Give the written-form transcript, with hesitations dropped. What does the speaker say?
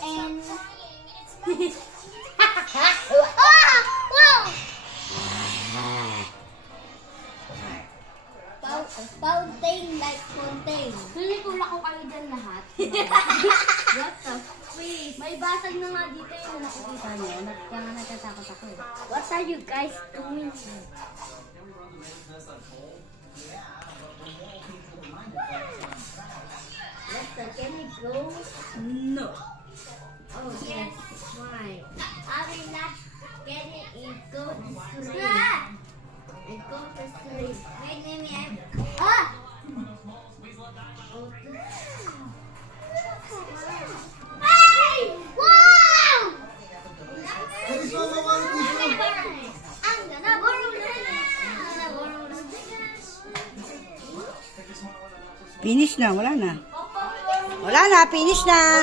And ah! Wow! Fountain like fountain. Nalitula ko kayo dyan lahat. What the freak? May basag na nga dito yung nakikita niyo. Kaya nga natatakot ako eh. What are you guys doing? Can we go? No. Oh yes. Why? I will not get it and go to sleep. And go to sleep. My name is ah. Hey! Wow! I'm gonna borrow Finish na, wala na. Wala na, finish na.